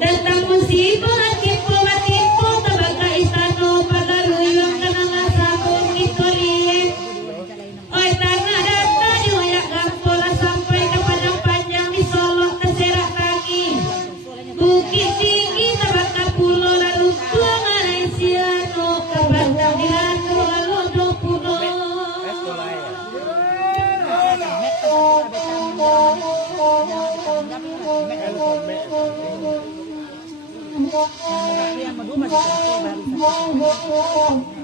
Datang musibah hatiku tabaka istano pagaruyang kananga sabong ituliin. Oy tanah data dihoyak gampola sampai ke padang panjang di Solo terserak lagi. Bukit tinggi tabaka pulau lalu tua Malaysiano kebatang dilanu lalu do pulau. Yang kedua masih baru.